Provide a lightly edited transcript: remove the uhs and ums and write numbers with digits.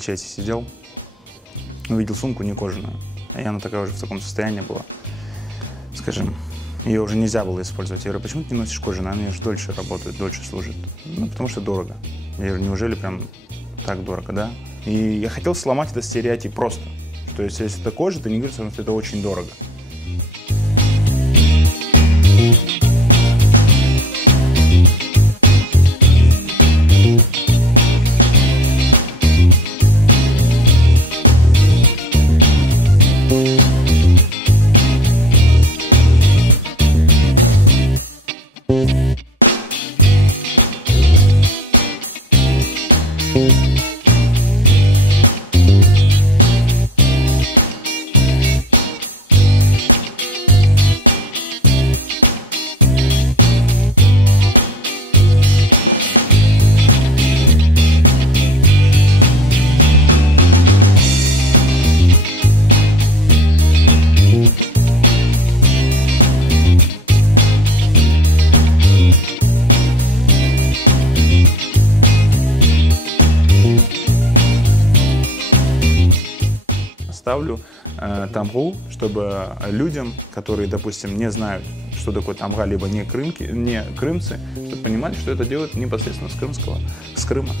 мечети сидел, увидел сумку не кожаную, и она такая уже в таком состоянии была, скажем, ее уже нельзя было использовать. Я говорю, почему ты не носишь кожаную? Она же дольше работает, дольше служит. Ну, потому что дорого. Я говорю, неужели прям так дорого, да? И я хотел сломать этот стереотип просто, что если это кожа, то не говорится, что это очень дорого. Ставлю тамгу, чтобы людям, которые, допустим, не знают, что такое тамга, либо не крымцы, чтобы понимали, что это делают непосредственно с Крыма.